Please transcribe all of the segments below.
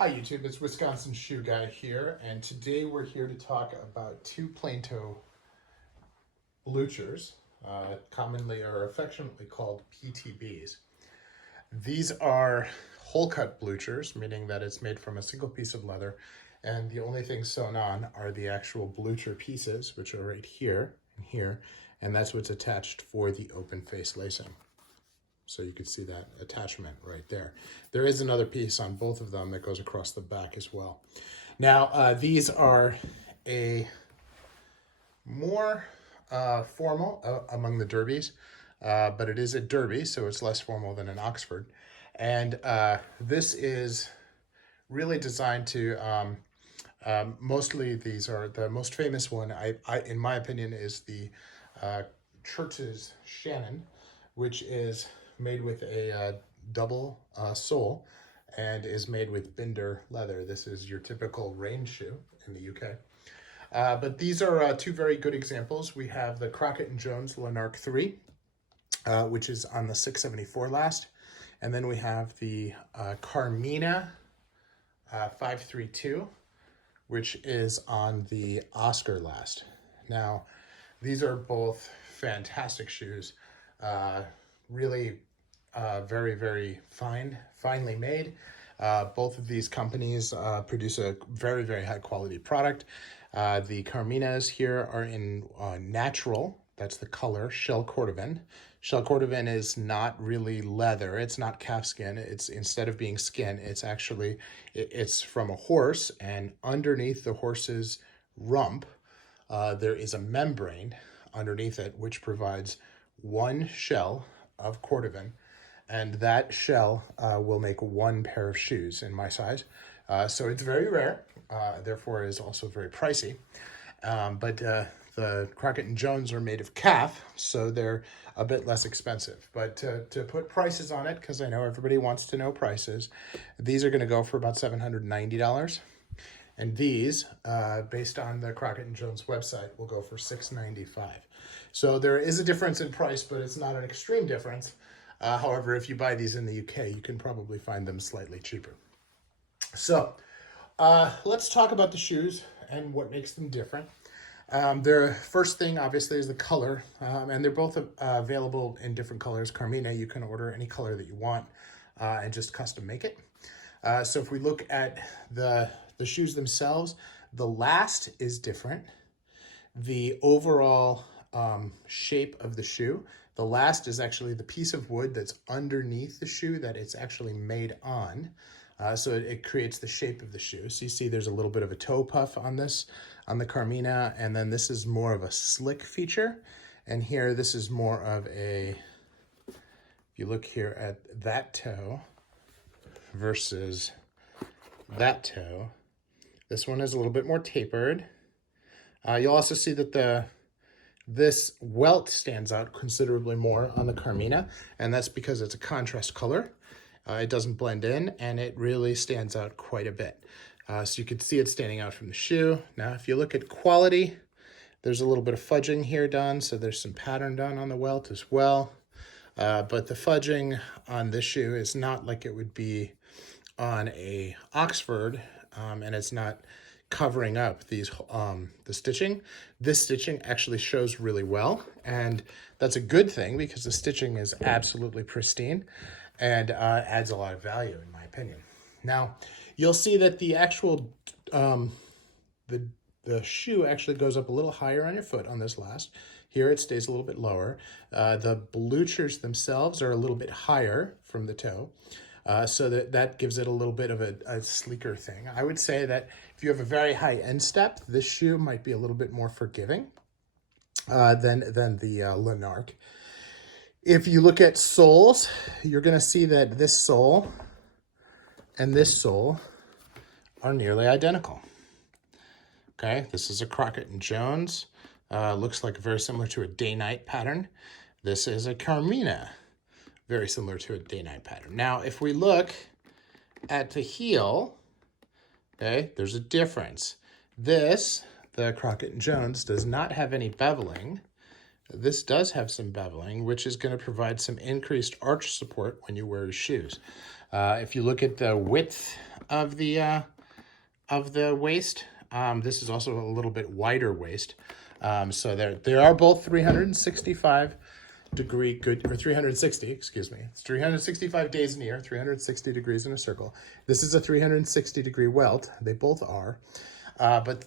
Hi YouTube, it's Wisconsin Shoe Guy here, and today we're here to talk about two plain toe bluchers, commonly or affectionately called PTBs. These are hole cut bluchers, meaning that it's made from a single piece of leather, and the only thing sewn on are the actual blucher pieces, which are right here and here, and that's what's attached for the open face lacing. So you can see that attachment right there. There is another piece on both of them that goes across the back as well. Now, these are a more formal among the derbies, but it is a derby, so it's less formal than an Oxford. And this is really designed to, mostly these are, the most famous one, in my opinion, is the Church's Shannon, which is made with a double sole and is made with binder leather. This is your typical rain shoe in the UK. But these are two very good examples. We have the Crockett & Jones Lanark 3, which is on the 674 last. And then we have the Carmina 532, which is on the Oscar last. Now, these are both fantastic shoes. Really very, very finely made. Both of these companies produce a very, very high quality product. The Carminas here are in natural, that's the color, shell cordovan. Shell cordovan is not really leather, it's not calf skin. It's, instead of being skin, it's actually, it's from a horse, and underneath the horse's rump, there is a membrane underneath it, which provides one shell of cordovan, and that shell will make one pair of shoes in my size. So it's very rare, therefore is also very pricey. But the Crockett & Jones are made of calf, so they're a bit less expensive. But to put prices on it, because I know everybody wants to know prices, these are going to go for about $790. And these, based on the Crockett & Jones website, will go for $695. So there is a difference in price, but it's not an extreme difference. However, if you buy these in the UK, you can probably find them slightly cheaper. So let's talk about the shoes and what makes them different. Their first thing, obviously, is the color, and they're both available in different colors. Carmina, you can order any color that you want and just custom make it. So if we look at the shoes themselves, the last is different. The overall shape of the shoe, the last is actually the piece of wood that's underneath the shoe that it's actually made on. So it creates the shape of the shoe. So you see there's a little bit of a toe puff on this, on the Carmina, and then this is more of a slick feature. And here, this is more of a, if you look here at that toe versus that toe, this one is a little bit more tapered. You'll also see that this welt stands out considerably more on the Carmina, and that's because it's a contrast color. It doesn't blend in, and it really stands out quite a bit. So you can see it standing out from the shoe. Now, if you look at quality, there's a little bit of fudging here done, so there's some pattern done on the welt as well. But the fudging on this shoe is not like it would be on a Oxford, and it's not covering up these the stitching. This stitching actually shows really well, and that's a good thing because the stitching is absolutely pristine and adds a lot of value, in my opinion. Now, you'll see that the actual the shoe actually goes up a little higher on your foot on this last. Here it stays a little bit lower. The bluchers themselves are a little bit higher from the toe. So that gives it a little bit of a sleeker thing. I would say that if you have a very high instep, this shoe might be a little bit more forgiving than the Lanark. If you look at soles, you're going to see that this sole and this sole are nearly identical. Okay, this is a Crockett & Jones. Looks like very similar to a day-night pattern. This is a Carmina. Very similar to a day-night pattern. Now, if we look at the heel, okay, there's a difference. This, the Crockett & Jones, does not have any beveling. This does have some beveling, which is going to provide some increased arch support when you wear your shoes. If you look at the width of the waist. This is also a little bit wider waist. So they are both 365 degree good, or 360, excuse me. It's 365 days in a year, 360 degrees in a circle. This is a 360 degree welt. They both are, but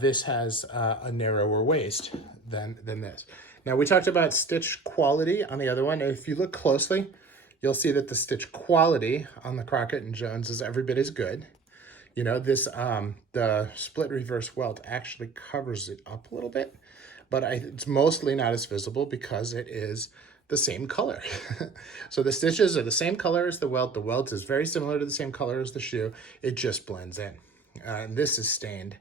this has a narrower waist than this. Now we talked about stitch quality on the other one. If you look closely, you'll see that the stitch quality on the Crockett and Jones is every bit as good. You know, this, the split reverse welt actually covers it up a little bit, but it's mostly not as visible because it is the same color. So the stitches are the same color as the welt. The welt is very similar to the same color as the shoe. It just blends in. And this is stained.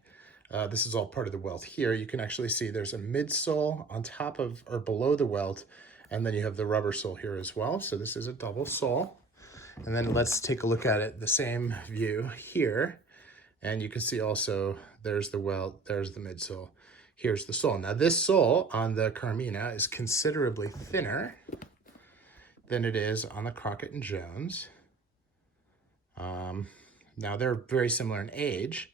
This is all part of the welt here. You can actually see there's a midsole on top of, or below the welt, and then you have the rubber sole here as well. So this is a double sole. And then let's take a look at it, the same view here. And you can see also there's the welt, there's the midsole, here's the sole. Now this sole on the Carmina is considerably thinner than it is on the Crockett and Jones. Now they're very similar in age.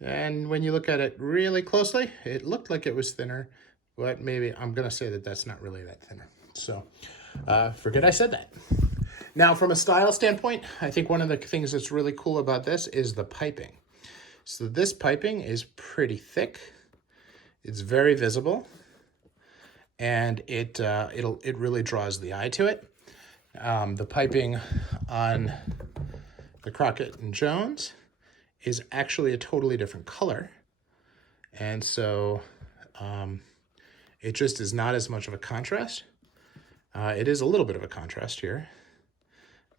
And when you look at it really closely, it looked like it was thinner, but maybe I'm gonna say that that's not really that thinner. So forget I said that. Now, from a style standpoint, I think one of the things that's really cool about this is the piping. So this piping is pretty thick. It's very visible, and it really draws the eye to it. The piping on the Crockett and Jones is actually a totally different color, and so it just is not as much of a contrast. It is a little bit of a contrast here,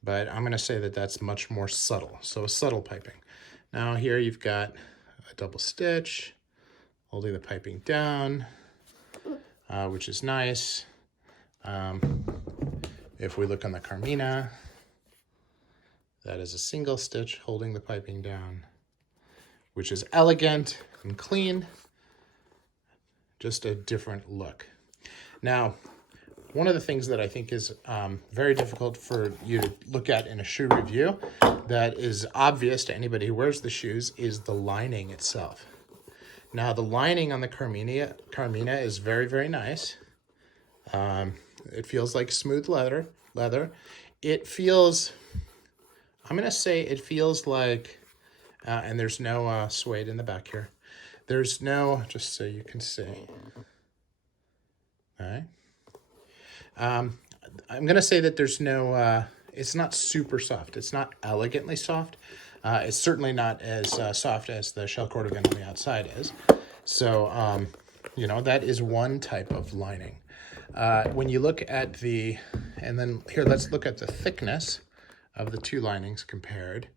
but I'm going to say that that's much more subtle. So a subtle piping. Now here you've got a double stitch holding the piping down, which is nice. If we look on the Carmina, that is a single stitch holding the piping down, which is elegant and clean. Just a different look. Now, one of the things that I think is very difficult for you to look at in a shoe review that is obvious to anybody who wears the shoes is the lining itself. Now, the lining on the Carmina is very, very nice. It feels like smooth leather. It feels, I'm going to say it feels like, and there's no suede in the back here. There's no, just so you can see. All right. I'm going to say that there's no, it's not super soft. It's not elegantly soft. It's certainly not as soft as the shell cordovan on the outside is. So, you know, that is one type of lining. When you look at the, and then here, let's look at the thickness of the two linings compared.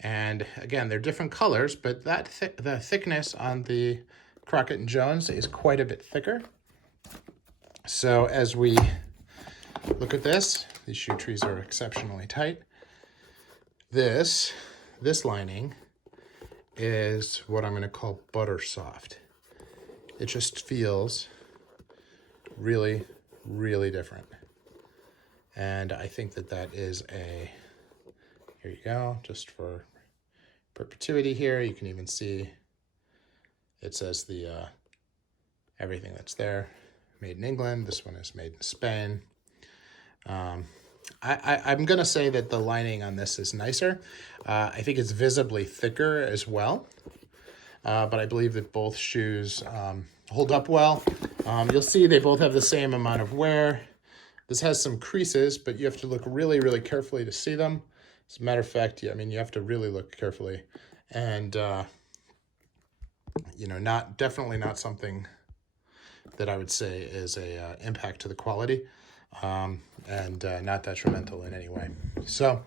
And again, they're different colors, but that the thickness on the Crockett and Jones is quite a bit thicker. So as we look at this, these shoe trees are exceptionally tight. This lining is what I'm going to call butter soft. It just feels really, really different. And I think that that is a, here you go, just for perpetuity here. You can even see it says the everything that's there, made in England. This one is made in Spain. I'm going to say that the lining on this is nicer. I think it's visibly thicker as well. But I believe that both shoes hold up well. You'll see they both have the same amount of wear. This has some creases, but you have to look really, really carefully to see them. As a matter of fact, I mean, you have to really look carefully. And, you know, definitely not something that I would say is a impact to the quality. And not detrimental in any way. So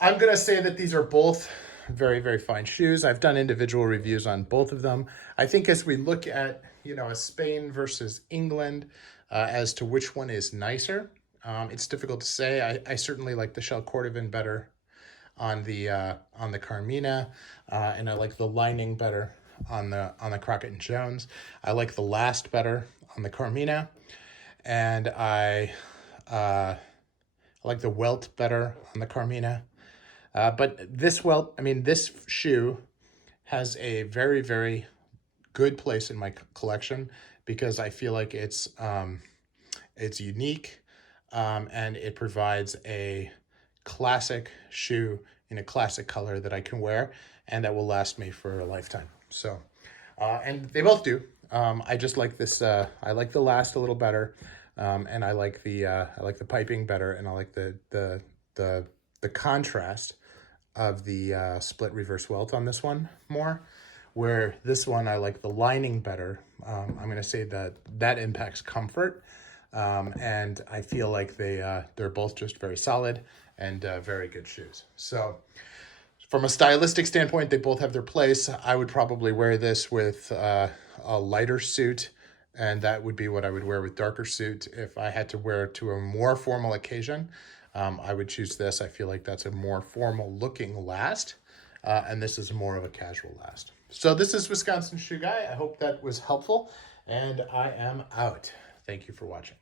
I'm going to say that these are both very, very fine shoes. I've done individual reviews on both of them. I think as we look at, you know, a Spain versus England, as to which one is nicer, it's difficult to say. I certainly like the shell cordovan better on the Carmina, and I like the lining better on the Crockett and Jones. I like the last better on the Carmina, and I like the welt better on the Carmina. But this this shoe has a very, very good place in my collection because I feel like it's unique, and it provides a classic shoe in a classic color that I can wear and that will last me for a lifetime. So, and they both do. I just like this. I like the last a little better, and I like the piping better, and I like the contrast of the split reverse welt on this one more. Where this one I like the lining better. I'm going to say that impacts comfort. And I feel like they're both just very solid and very good shoes. So from a stylistic standpoint, they both have their place. I would probably wear this with a lighter suit, and that would be what I would wear with darker suit. If I had to wear it to a more formal occasion, I would choose this. I feel like that's a more formal looking last, and this is more of a casual last. So this is Wisconsin Shoe Guy. I hope that was helpful, and I am out. Thank you for watching.